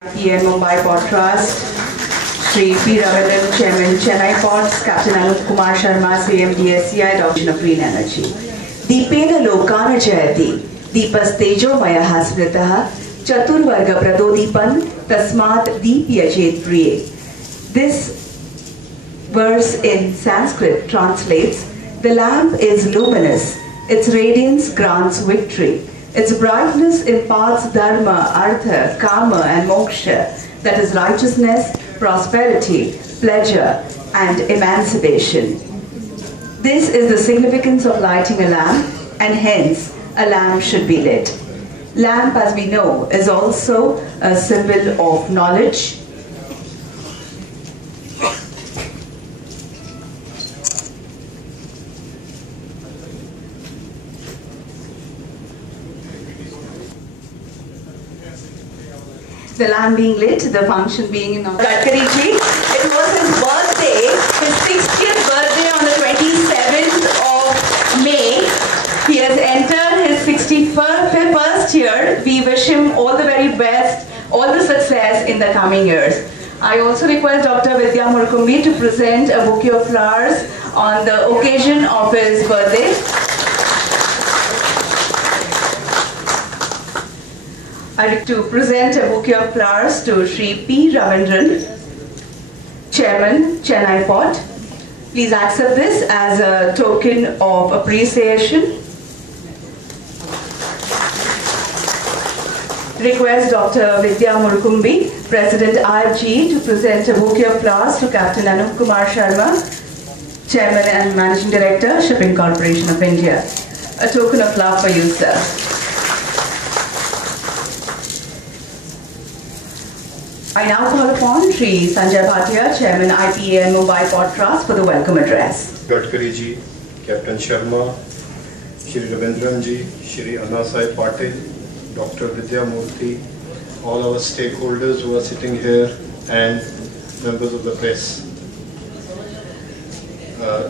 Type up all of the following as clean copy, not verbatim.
PM Mumbai Port Trust, Shri P. Ravindran, Chairman, Chennai Ports, Captain Anup Kumar Sharma, CMD-SCI, Doctor of Green Energy. Deepena Lokana Jayati, Deepas Tejo Mayaha Smritaha, Chaturvarga Pradodipan, Tasmat Deepyajit Priye. This verse in Sanskrit translates, the lamp is luminous, its radiance grants victory. Its brightness imparts dharma, artha, kama and moksha, that is righteousness, prosperity, pleasure and emancipation. This is the significance of lighting a lamp, and hence a lamp should be lit. Lamp, as we know, is also a symbol of knowledge. The lamp being lit, the function being in Gadkari ji. It was his birthday, his 60th birthday on the 27th of May. He has entered his 61st year. We wish him all the very best, all the success in the coming years. I also request Dr. Vidya Murkumbi to present a bouquet of flowers on the occasion of his birthday. I would like to present a bouquet of flowers to Shri P. Ravindran, Chairman, Chennai Port. Please accept this as a token of appreciation. Request Dr. Vidya Murkumbi, President IFG, to present a bouquet of flowers to Captain Anup Kumar Sharma, Chairman and Managing Director, Shipping Corporation of India. A token of love for you, sir. I now call upon Shri Sanjay Bhatia, Chairman IPA and Mumbai Port Trust, for the welcome address. Gadkari ji, Captain Sharma, Shri Ravindran ji, Shri Annasai Patil, Dr. Vidya Murthy, all our stakeholders who are sitting here, and members of the press.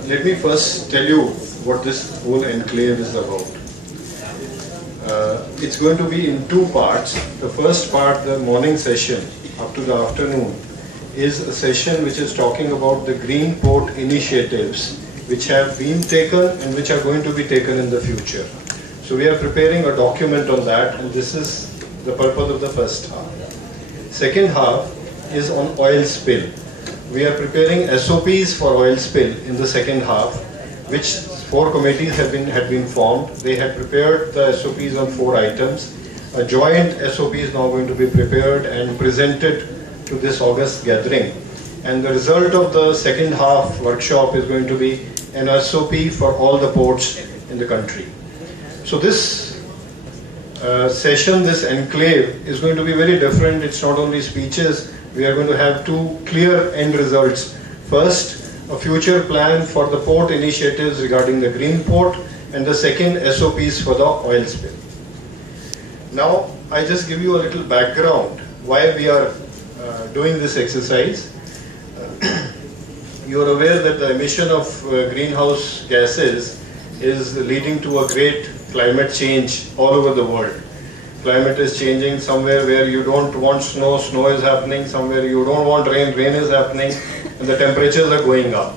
Let me first tell you what this whole enclave is about. It's going to be in two parts. The first part, the morning session, up to the afternoon, is a session which is talking about the green port initiatives which have been taken and which are going to be taken in the future. So we are preparing a document on that, and this is the purpose of the first half. Second half is on oil spill. We are preparing SOPs for oil spill in the second half, which 4 committees had been formed. They had prepared the SOPs on 4 items. A joint SOP is now going to be prepared and presented to this August gathering. And the result of the second half workshop is going to be an SOP for all the ports in the country. So this session, this enclave, is going to be very different. It's not only speeches. We are going to have 2 clear end results. First, a future plan for the port initiatives regarding the green port, and the second, SOPs for the oil spill. Now, I just give you a little background why we are doing this exercise. You are aware that the emission of greenhouse gases is leading to a great climate change all over the world. Climate is changing. Somewhere where you don't want snow, snow is happening. Somewhere you don't want rain, rain is happening. And the temperatures are going up.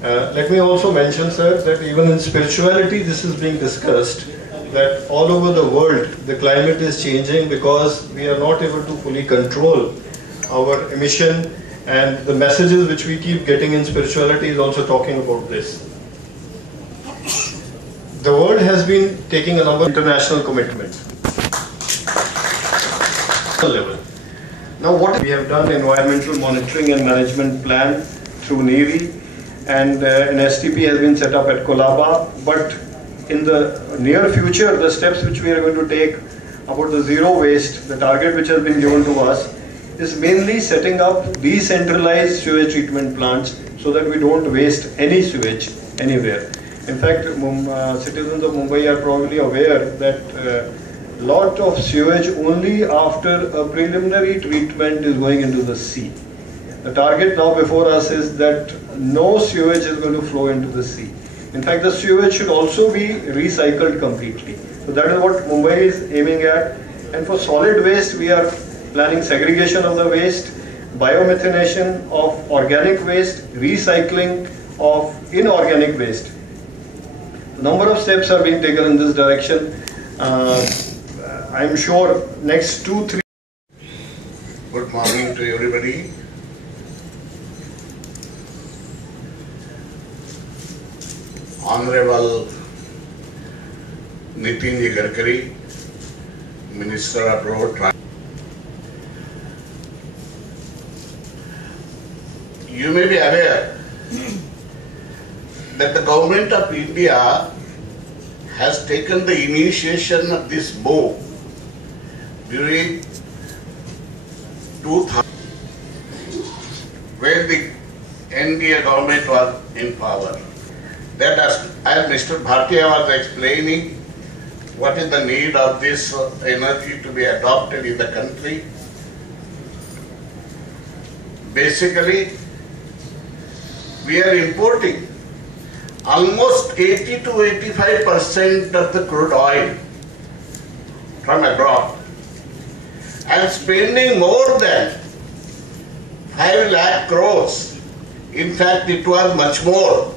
Let me also mention, sir, that even in spirituality this is being discussed, that all over the world the climate is changing because we are not able to fully control our emission, and the messages which we keep getting in spirituality is also talking about this. The world has been taking a number of international commitments. Level. Now what we have done, environmental monitoring and management plan through Navy, and an STP has been set up at Colaba, but in the near future, the steps which we are going to take about the zero waste, the target which has been given to us, is mainly setting up decentralized sewage treatment plants so that we don't waste any sewage anywhere. In fact, citizens of Mumbai are probably aware that lot of sewage only after a preliminary treatment is going into the sea. The target now before us is that no sewage is going to flow into the sea. In fact, the sewage should also be recycled completely. So that is what Mumbai is aiming at. And for solid waste, we are planning segregation of the waste, biomethanation of organic waste, recycling of inorganic waste. Number of steps are being taken in this direction. I am sure next 2-3. Good morning to everybody. Honorable Nitin Ji Gadkari, Minister of Road Transport. You may be aware that the government of India has taken the initiation of this bow during 2000, when the NDA government was in power. That as Mr. Bhatia was explaining, what is the need of this energy to be adopted in the country? Basically, we are importing almost 80 to 85% of the crude oil from abroad and spending more than 5 lakh crores. In fact, it was much more,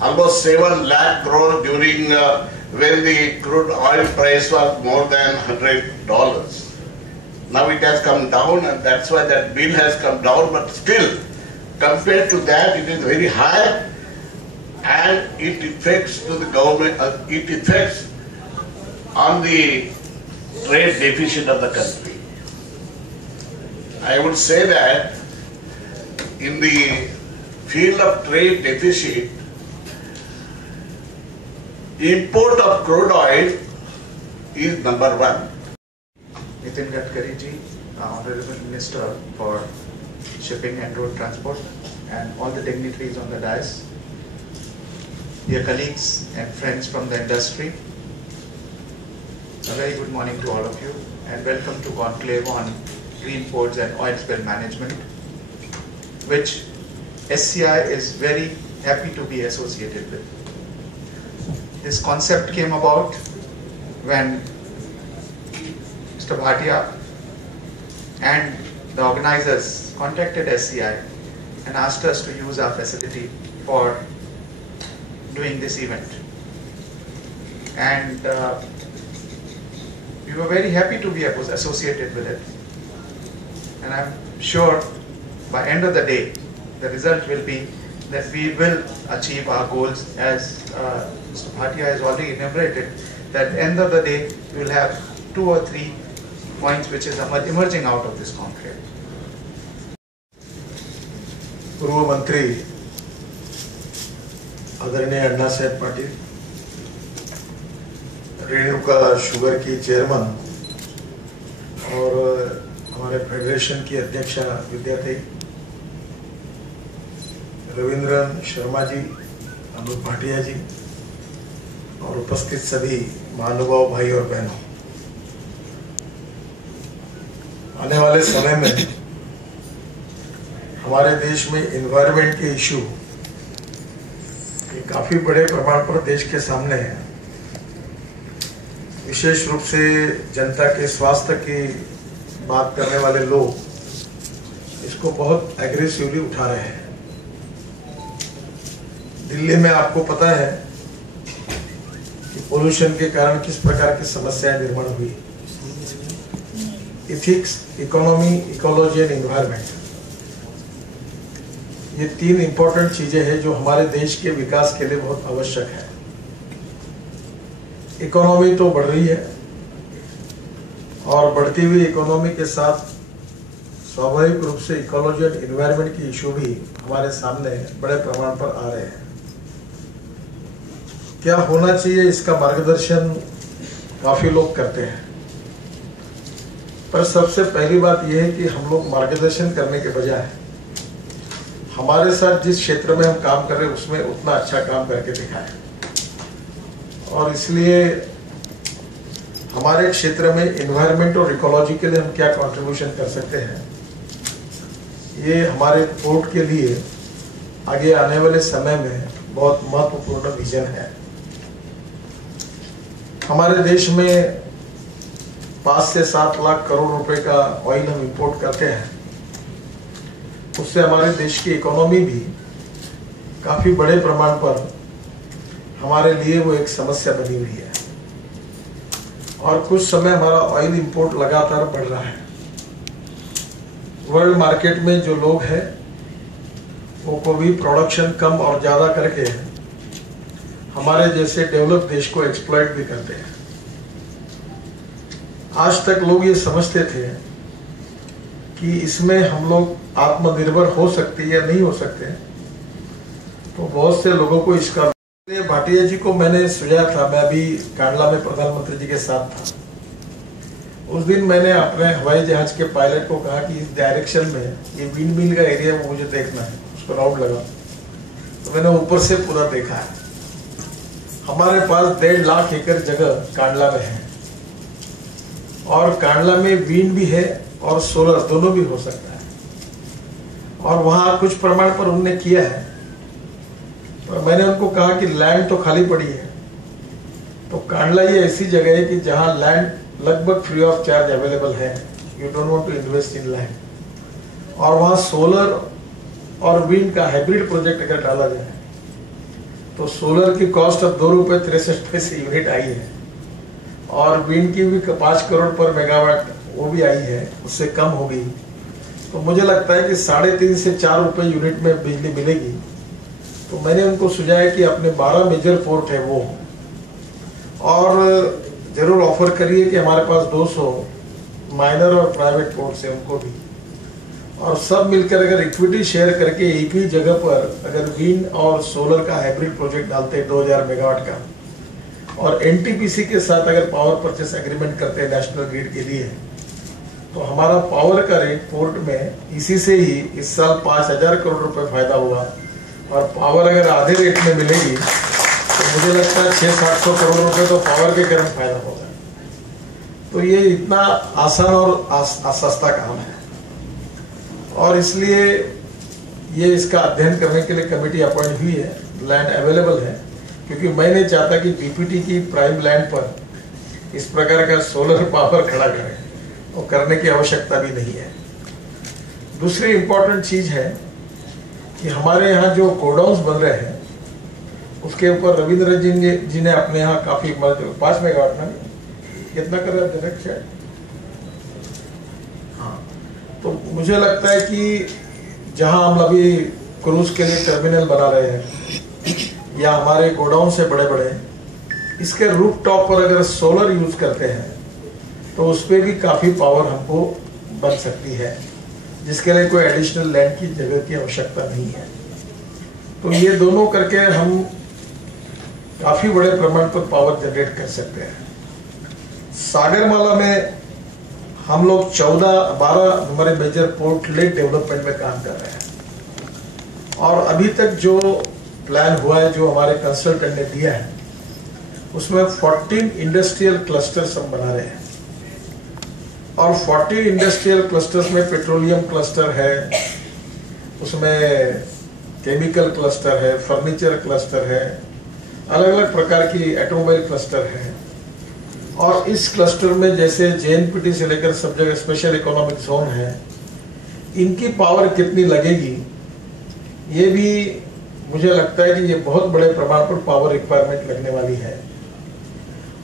almost 7 lakh crores during when the crude oil price was more than $100. Now it has come down, and that's why that bill has come down, but still, compared to that, it is very high, and it affects to the government, it affects on the trade deficit of the country. I would say that in the field of trade deficit, import of crude oil is number one. Nitin Gadkari ji, Honorable Minister for Shipping and Road Transport, and all the dignitaries on the dais, dear colleagues and friends from the industry, a very good morning to all of you, and welcome to Conclave on Green Ports and Oil Spill Management, which SCI is very happy to be associated with. This concept came about when Mr. Bhatia and the organizers contacted SCI and asked us to use our facility for doing this event. And we were very happy to be associated with it. And I'm sure by end of the day, the result will be that we will achieve our goals, as Mr. Bhatia has already enumerated, that at the end of the day, we will have 2 or 3 points which is emerging out of this conclave. पूर्व मंत्री आदरणीय अन्ना साहेब Patil, Renuka sugar की chairman और हमारे federation की अध्यक्षा विद्यार्थी रविंद्रन शर्मा जी, अनूप भाटिया जी और उपस्थित सभी महानुभाव भाई और बहनों, आने वाले समय में हमारे देश में एनवायरनमेंट के इशू काफी बड़े प्रमाण पर देश के सामने है। विशेष रूप से जनता के स्वास्थ्य की बात करने वाले लोग इसको बहुत एग्रेसिवली उठा रहे हैं। दिल्ली में आपको पता है कि पोल्यूशन के कारण किस प्रकार की समस्याएं निर्माण हुई। Ethics, economy, ecology and environment, ये 3 इंपॉर्टेंट चीजें हैं जो हमारे देश के विकास के लिए बहुत आवश्यक है। इकोनॉमी तो बढ़ रही है और बढ़ती हुई इकोनॉमी के साथ स्वाभाविक रूप से इकोलॉजी एंड एनवायरनमेंट की इशू भी हमारे सामने बड़े प्रमाण पर आ रहे हैं। क्या होना चाहिए इसका मार्गदर्शन काफी लोग करते हैं, पर सबसे पहली बात यह है कि हम लोग मार्गदर्शन करने के बजाय हमारे साथ जिस क्षेत्र में हम काम कर रहे हैं उसमें उतना अच्छा काम करके दिखाएं। और इसलिए हमारे क्षेत्र में एनवायरनमेंट और इकोलॉजी के लिए हम क्या कंट्रीब्यूशन कर सकते हैं, ये हमारे पोर्ट के लिए आगे आने वाले समय में बहुत महत्वपूर्ण विजन है। हमारे देश में 5 से 7 लाख करोड़ रुपए का ऑयल हम इंपोर्ट करते हैं, उससे हमारे देश की इकोनॉमी भी काफी बड़े प्रमाण पर हमारे लिए वो एक समस्या बनी हुई है। और कुछ समय हमारा ऑयल इंपोर्ट लगातार बढ़ रहा है। वर्ल्ड मार्केट में जो लोग हैं वो को भी प्रोडक्शन कम और ज्यादा करके हमारे जैसे डेवलप देश को एक्सप्लॉइट भी करते हैं। आज तक लोग ये समझते थे कि इसमें हम लोग आत्मनिर्भर हो सकते या नहीं हो सकते, तो बहुत से लोगों को इसका भाटिया जी को मैंने सुझाया था। मैं अभी कांडला में प्रधानमंत्री जी के साथ था। उस दिन मैंने अपने हवाई जहाज के पायलट को कहा कि इस डायरेक्शन में ये विंड मिल का एरिया वो मुझे देखना है, उसको राउंड लगा। तो मैंने ऊपर से पूरा देखा है। हमारे पास 1.5 लाख एकड़ जगह कांडला में है और कांडला में विंड भी है और सोलर दोनों भी हो सकता है, और वहां कुछ प्रमाण पर उन्होंने किया है। पर मैंने उनको कहा कि लैंड तो खाली पड़ी है, तो कांडला ये ऐसी जगह है कि जहां लैंड लगभग फ्री ऑफ चार्ज अवेलेबल है। You don't want to invest in land, और वहां सोलर और विंड का हाइब्रिड प्रोजेक्ट अगर डाला जाए तो सोलर की कॉस्ट अब ₹2.63 यूनिट आई है, और विंड की भी 5 करोड़ पर मेगावाट वो भी आई है, उससे कम हो गई। तो मुझे लगता है कि 3.5 से 4 रुपए यूनिट में बिजली मिलेगी। तो मैंने उनको सुझाया कि अपने 12 मेजर पोर्ट है वो, और जरूर ऑफर करिए कि हमारे पास 200 माइनर और प्राइवेट पोर्ट्स है उनको भी, और सब मिलकर अगर इक्विटी शेयर करके एक ही जगह पर अगर विंड और सोलर का हाइब्रिड प्रोजेक्ट डालते हैं 2000 मेगावाट का, और एनटीपीसी के साथ अगर पावर परचेस एग्रीमेंट करते हैं नेशनल ग्रिड के लिए, तो हमारा पावर का रेट पोर्ट में इसी से ही इस साल 5000 करोड़ रुपए फायदा होगा, और पावर अगर आधे रेट में मिलेगी तो मुझे लगता है 600-700 करोड़ रुपए तो पावर के कारण फायदा होगा। तो ये इतना आसान और सस्ता काम है, और इसलिए ये इसका अध्ययन करने के लिए कमेटी अपॉइंट हुई है। लैंड अवेलेबल है, क्योंकि मैं नहीं चाहता कि पीपीटी की प्राइम लैंड पर इस प्रकार का सोलर पावर खड़ा करें, तो करने की आवश्यकता भी नहीं है। दूसरी इंपॉर्टेंट चीज है कि हमारे यहाँ जो गोडाउन्स बन रहे हैं उसके ऊपर रविंद्र जी ने अपने यहाँ काफी 5 मेगावाट ना कितना कर रहे हैं, हाँ। तो मुझे लगता है कि जहां हम अभी क्रूज के लिए टर्मिनल बना रहे हैं या हमारे गोडाउन से बड़े बड़े, इसके रूफ टॉप पर अगर सोलर यूज करते हैं तो उस पर भी काफी पावर हमको बन सकती है, जिसके लिए कोई एडिशनल लैंड की जगह की आवश्यकता नहीं है। तो ये दोनों करके हम काफी बड़े प्रमाण पर पावर जनरेट कर सकते हैं। सागरमाला में हम लोग 12 हमारे मेजर पोर्ट लेड डेवलपमेंट में काम कर रहे हैं, और अभी तक जो प्लान हुआ है जो हमारे कंसल्टेंट ने दिया है उसमें 14 इंडस्ट्रियल क्लस्टर्स हम बना रहे हैं, और 40 इंडस्ट्रियल क्लस्टर्स में पेट्रोलियम क्लस्टर है, उसमें केमिकल क्लस्टर है, फर्नीचर क्लस्टर है, अलग अलग प्रकार की ऑटोमोबाइल क्लस्टर है। और इस क्लस्टर में जैसे जेएनपीटी से लेकर सब जगह स्पेशल इकोनॉमिक जोन है, इनकी पावर कितनी लगेगी ये भी मुझे लगता है कि ये बहुत बड़े प्रमाण पर पावर रिक्वायरमेंट लगने वाली है।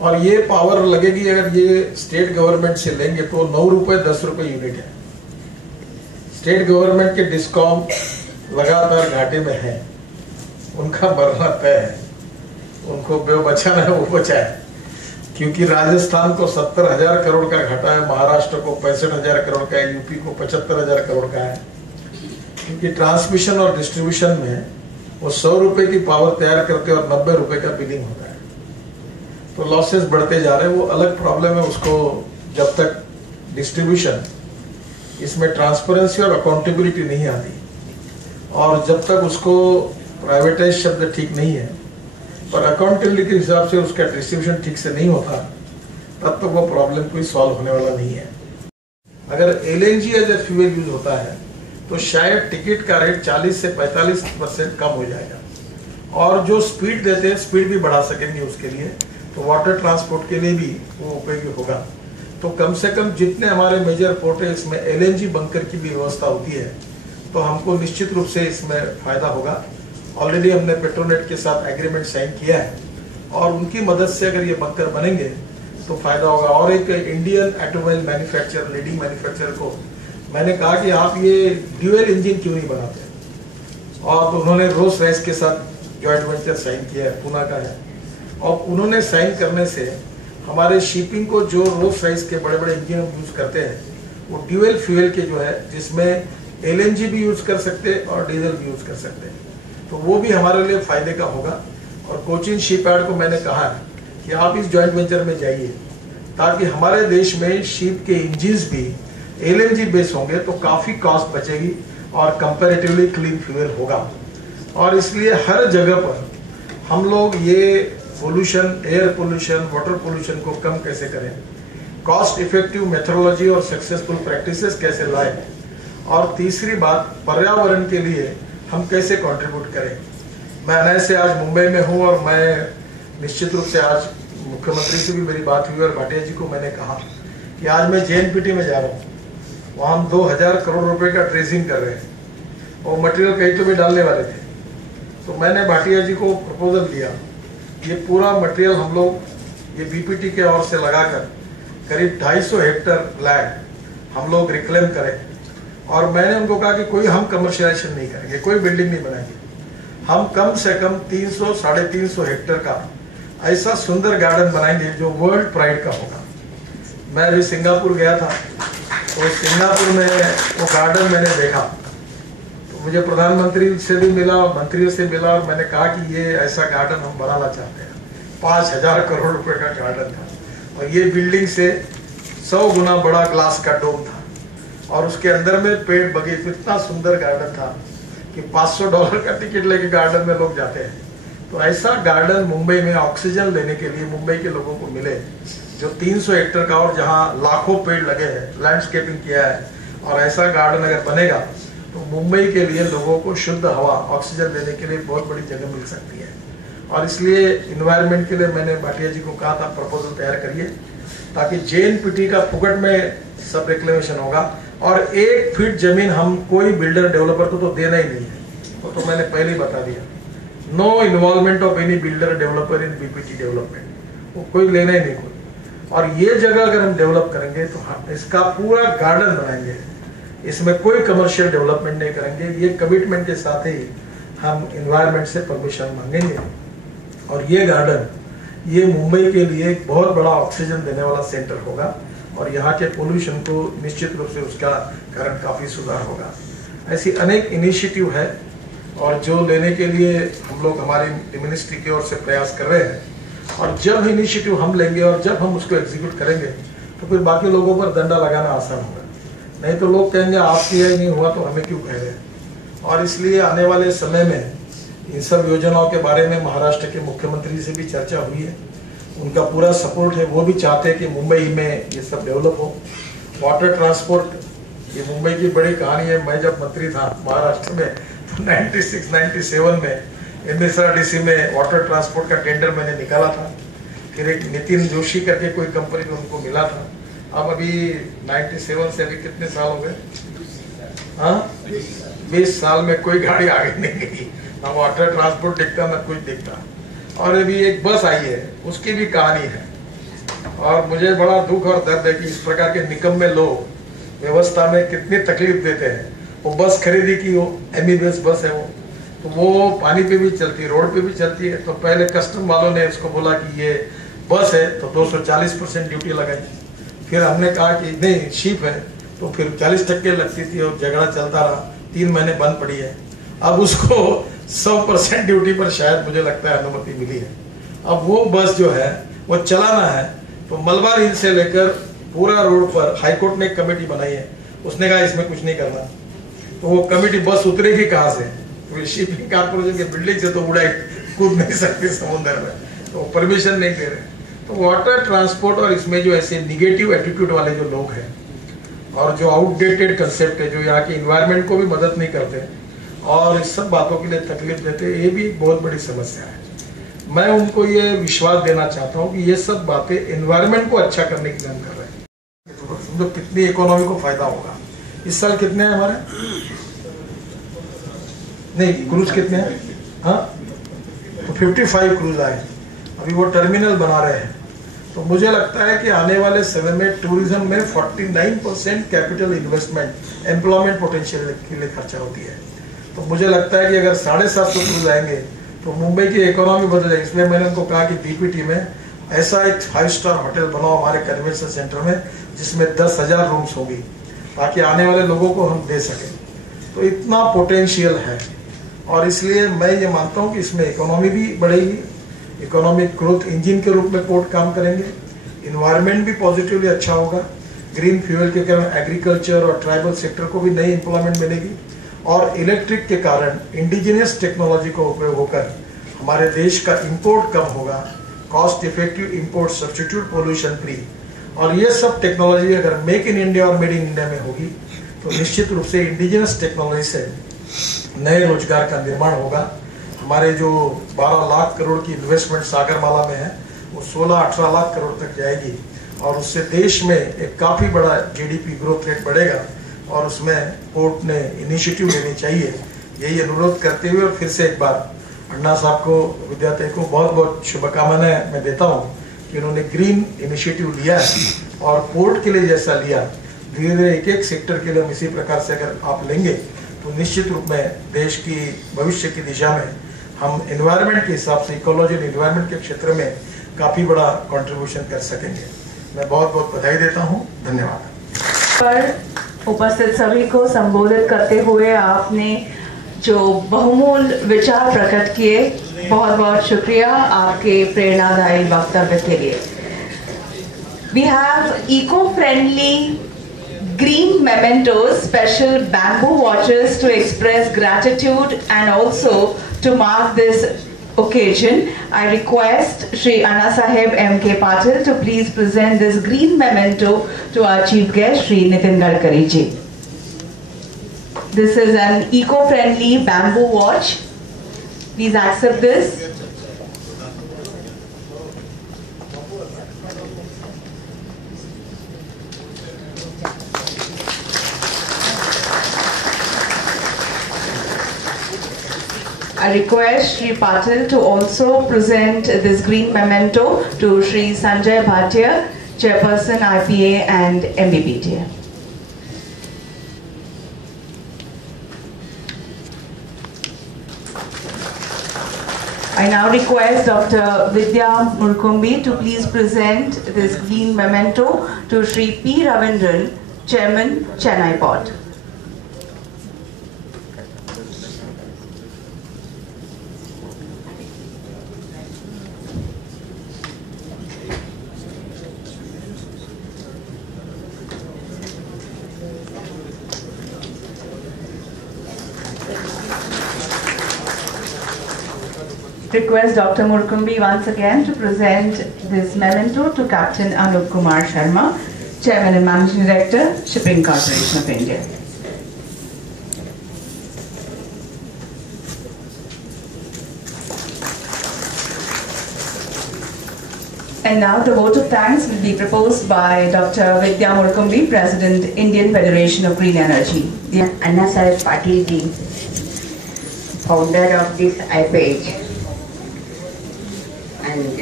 और ये पावर लगेगी अगर ये स्टेट गवर्नमेंट से लेंगे तो 9 रुपए 10 रुपए यूनिट है। स्टेट गवर्नमेंट के डिस्कॉम लगातार घाटे में है, उनका मरना तय है, उनको बचाना है वो बचाए, क्योंकि राजस्थान को 70,000 करोड़ का घाटा है, महाराष्ट्र को 65,000 करोड़ का है, यूपी को 75,000 करोड़ का है, क्योंकि ट्रांसमिशन और डिस्ट्रीब्यूशन में वो 100 रुपए की पावर तैयार करते और 90 रुपए का बिलिंग होता है। तो लॉसेस बढ़ते जा रहे हैं, वो अलग प्रॉब्लम है। उसको जब तक डिस्ट्रीब्यूशन इसमें ट्रांसपेरेंसी और अकाउंटेबिलिटी नहीं आती, और जब तक उसको प्राइवेटाइज शब्द ठीक नहीं है पर अकाउंटेबिलिटी के हिसाब से उसका डिस्ट्रीब्यूशन ठीक से नहीं होता, तब तक वो प्रॉब्लम कोई सॉल्व होने वाला नहीं है। अगर LNG as a fuel use होता है तो शायद टिकट का रेट 40 से 45% कम हो जाएगा, और जो स्पीड देते हैं स्पीड भी बढ़ा सकेंगे उसके लिए, तो वाटर ट्रांसपोर्ट के लिए भी वो उपयोगी होगा। तो कम से कम जितने हमारे मेजर पोर्ट है इसमें LNG बंकर की भी व्यवस्था होती है, तो हमको निश्चित रूप से इसमें फायदा होगा। ऑलरेडी हमने पेट्रोनेट के साथ एग्रीमेंट साइन किया है और उनकी मदद से अगर ये बंकर बनेंगे तो फायदा होगा। और एक Indian automobile manufacturer, leading manufacturer को मैंने कहा कि आप ये ड्यूअल इंजन क्यों नहीं बनाते, और तो उन्होंने रोल्स रॉयस के साथ जॉइंट वेंचर साइन किया है, पूना का है, और उन्होंने साइन करने से हमारे शिपिंग को जो रोल्स रॉयस के बड़े बड़े इंजन हम यूज करते हैं वो ड्यूअल फ्यूल के जो है, जिसमें LNG भी यूज कर सकते हैं और डीजल भी यूज कर सकते हैं, तो वो भी हमारे लिए फायदे का होगा। और कोचिन शिपयार्ड को मैंने कहा है कि आप इस जॉइंट वेंचर में जाइए, ताकि हमारे देश में शिप के इंजिन्स भी LNG बेस होंगे तो काफी कॉस्ट बचेगी और कंपैरेटिवली क्लीन फ्यूल होगा। और इसलिए हर जगह पर हम लोग ये pollution, air pollution, water pollution को कम कैसे करें, कॉस्ट इफेक्टिव मेथोडोलॉजी और सक्सेसफुल प्रैक्टिसेस कैसे लाएं, और तीसरी बात पर्यावरण के लिए हम कैसे कंट्रीब्यूट करें। मैं अनायास से आज मुंबई में हूँ और मैं निश्चित रूप से आज मुख्यमंत्री से भी मेरी बात हुई और भाटिया जी को मैंने कहा कि आज मैं JNPT में जा रहा हूँ, वहाँ हम 2000 करोड़ रुपए का ट्रेसिंग कर रहे हैं और मटेरियल कहीं तो भी डालने वाले थे। तो मैंने भाटिया जी को प्रपोजल दिया, ये पूरा मटेरियल हम लोग ये BPT के ओर से लगाकर करीब 250 हेक्टर लैंड हम लोग रिक्लेम करें। और मैंने उनको कहा कि कोई हम कमर्शियलाइजेशन नहीं करेंगे, कोई बिल्डिंग नहीं बनाएंगे, हम कम से कम 300-350 हेक्टर का ऐसा सुंदर गार्डन बनाएंगे जो वर्ल्ड प्राइड का होगा। मैं अभी सिंगापुर गया था, तो सिंगापुर में वो गार्डन मैंने देखा, तो मुझे प्रधानमंत्री से भी मिला और मंत्रियों से मिला और मैंने कहा कि ये ऐसा गार्डन हम बनाना चाहते हैं। 5000 करोड़ रुपए का गार्डन था और ये बिल्डिंग से 100 गुना बड़ा ग्लास का डोम था और उसके अंदर में पेड़ बगीचे, इतना सुंदर गार्डन था कि $500 का टिकट लेके गार्डन में लोग जाते हैं। तो ऐसा गार्डन मुंबई में ऑक्सीजन लेने के लिए मुंबई के लोगों को मिले, जो 300 हेक्टर का और जहां लाखों पेड़ लगे हैं, लैंडस्केपिंग किया है, और ऐसा गार्डन अगर बनेगा तो मुंबई के लिए लोगों को शुद्ध हवा, ऑक्सीजन देने के लिए बहुत बड़ी जगह मिल सकती है। और इसलिए इन्वायरमेंट के लिए मैंने भाटिया जी को कहा था प्रपोजल तैयार करिए, ताकि JNPT का फुकट में सब रिक्लेमेशन होगा और 1 फीट जमीन हम कोई बिल्डर डेवलपर को तो देना ही नहीं है, वो तो मैंने पहले ही बता दिया। No involvement of any builder developer in BPT development, वो कोई लेना ही नहीं कोई। और ये जगह अगर हम डेवलप करेंगे तो हम इसका पूरा गार्डन बनाएंगे, इसमें कोई कमर्शियल डेवलपमेंट नहीं करेंगे। ये कमिटमेंट के साथ ही हम इन्वायरमेंट से परमिशन मांगेंगे और ये गार्डन ये मुंबई के लिए एक बहुत बड़ा ऑक्सीजन देने वाला सेंटर होगा और यहाँ के पोल्यूशन को निश्चित रूप से उसका कारण काफी सुधार होगा। ऐसी अनेक इनिशिएटिव है और जो लेने के लिए हम लोग हमारी मिनिस्ट्री की ओर से प्रयास कर रहे हैं, और जब इनिशिएटिव हम लेंगे और जब हम उसको एग्जीक्यूट करेंगे तो फिर बाकी लोगों पर डंडा लगाना आसान होगा। नहीं तो लोग कहेंगे आपकी ही नहीं हुआ तो हमें क्यों कह रहे हैं। और इसलिए आने वाले समय में इन सब योजनाओं के बारे में महाराष्ट्र के मुख्यमंत्री से भी चर्चा हुई है, उनका पूरा सपोर्ट है। वो भी चाहते हैं कि मुंबई में ये सब डेवलप हो। वाटर ट्रांसपोर्ट ये मुंबई की बड़ी कहानी है। मैं जब मंत्री था महाराष्ट्र में तो 96-97 में MSRDC में वाटर ट्रांसपोर्ट का टेंडर मैंने निकाला था। फिर एक नितिन जोशी करके कोई कंपनी में उनको मिला था। अब अभी 97 से अभी कितने साल हो गए? हाँ, 20 साल में कोई गाड़ी आगे नहीं गई, ना वाटर ट्रांसपोर्ट दिखता ना कुछ दिखता। और अभी एक बस आई है, उसकी भी कहानी है। और मुझे बड़ा दुख और दर्द है कि इस प्रकार के निकम्मे लोग व्यवस्था में कितनी तकलीफ देते हैं। वो बस खरीदी की, वो MBBS बस है वो पानी पे भी चलती है, रोड पे भी चलती है। तो पहले कस्टम वालों ने उसको बोला कि ये बस है तो 240% ड्यूटी लगाई। फिर हमने कहा कि नहीं शिप है तो फिर 40% लगती थी और झगड़ा चलता रहा, 3 महीने बंद पड़ी है। अब उसको 100% ड्यूटी पर शायद मुझे लगता है अनुमति मिली है। अब वो बस जो है वो चलाना है तो मलबार हिल से लेकर पूरा रोड पर हाईकोर्ट ने एक कमेटी बनाई है। उसने कहा इसमें कुछ नहीं करना, तो वो कमेटी बस उतरेगी कहाँ से? तो शिपिंग कॉर्पोरेशन के बिल्डिंग से तो उड़ाई कूद नहीं सकती समुद्र में, तो परमिशन नहीं दे रहे। तो वाटर ट्रांसपोर्ट और इसमें जो ऐसे निगेटिव एटीट्यूड वाले जो लोग हैं और जो आउटडेटेड कंसेप्ट है, जो यहाँ के इन्वायरमेंट को भी मदद नहीं करते और इस सब बातों के लिए तकलीफ देते, ये भी बहुत बड़ी समस्या है। मैं उनको ये विश्वास देना चाहता हूँ कि ये सब बातें इन्वायरमेंट को अच्छा करने के लिए हम कर रहे हैं। समझो कितनी इकोनॉमी को फायदा होगा। इस साल कितने हैं हमारे, नहीं क्रूज कितने हैं, हाँ तो 55 क्रूज आए, अभी वो टर्मिनल बना रहे हैं। तो मुझे लगता है कि आने वाले समय में टूरिज्म में 49% कैपिटल इन्वेस्टमेंट एम्प्लॉयमेंट पोटेंशियल के लिए खर्चा होती है। तो मुझे लगता है कि अगर 750 क्रूज आएंगे तो मुंबई की इकोनॉमी बदल जाएगी। इसलिए मैंने उनको कहा कि बीपीटी में ऐसा एक 5 स्टार होटल बनाओ हमारे कन्वेंशन सेंटर में, जिसमें 10,000 रूम्स होंगी, ताकि आने वाले लोगों को हम दे सकें। तो इतना पोटेंशियल है, और इसलिए मैं ये मानता हूँ कि इसमें इकोनॉमी भी बढ़ेगी, इकोनॉमिक ग्रोथ इंजन के रूप में पोर्ट काम करेंगे, इन्वायरमेंट भी पॉजिटिवली अच्छा होगा, ग्रीन फ्यूल के कारण एग्रीकल्चर और ट्राइबल सेक्टर को भी नई एम्प्लॉयमेंट मिलेगी, और इलेक्ट्रिक के कारण इंडिजिनियस टेक्नोलॉजी का उपयोग होकर हमारे देश का इंपोर्ट कम होगा, cost effective import, substitute, pollution free. और ये सब टेक्नोलॉजी अगर मेक इन इंडिया और मेड इन इंडिया में होगी तो निश्चित रूप से इंडिजिनस टेक्नोलॉजी से नए रोजगार का निर्माण होगा। हमारे जो 12 लाख करोड़ की इन्वेस्टमेंट सागरमाला में है वो 16-18 लाख करोड़ तक जाएगी, और उससे देश में एक काफ़ी बड़ा जीडीपी ग्रोथ रेट बढ़ेगा, और उसमें पोर्ट ने इनिशिएटिव लेनी चाहिए। यही अनुरोध करते हुए और फिर से एक बार अन्ना साहब को, विद्यार्थी को बहुत बहुत शुभकामनाएं मैं देता हूँ कि उन्होंने ग्रीन इनिशिएटिव लिया है, और पोर्ट के लिए जैसा लिया, धीरे धीरे एक एक सेक्टर के लिए हम इसी प्रकार से अगर आप लेंगे तो निश्चित रूप में देश की भविष्य की दिशा में हम एनवायरनमेंट के हिसाब से, इकोलॉजी और एनवायरनमेंट के क्षेत्र में काफ़ी बड़ा कंट्रीब्यूशन कर सकेंगे। मैं बहुत बहुत बधाई देता हूँ, धन्यवाद। पर उपस्थित सभी को संबोधित करते हुए आपने जो बहुमूल्य विचार प्रकट किए, बहुत बहुत शुक्रिया आपके प्रेरणादायी वक्तव्य के लिए। We have eco-friendly green mementos, special bamboo watches to express gratitude and also to mark this occasion. I request Shri Anna Saheb M.K. Patil to please present this green memento to our chief guest, Shri Nitin Gadkari ji. This is an eco-friendly bamboo watch. Please accept this. I request Shri Patil to also present this green memento to Shri Sanjay Bhatia, Chairperson IPA and MBBTA. I now request Dr. Vidya Murkumbi to please present this green memento to Shri P. Ravindran, Chairman, Chennai Port. Request Dr. Murkumbi once again to present this memento to Captain Anup Kumar Sharma, Chairman and Managing Director, Shipping Corporation of India. And now the vote of thanks will be proposed by Dr. Vidya Murkumbi, President, Indian Federation of Green Energy. Anna Saheb Patil ji, founder of this iPage. And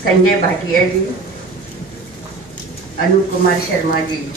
Sanjay Bhatia ji, Anup Kumar Sharma ji,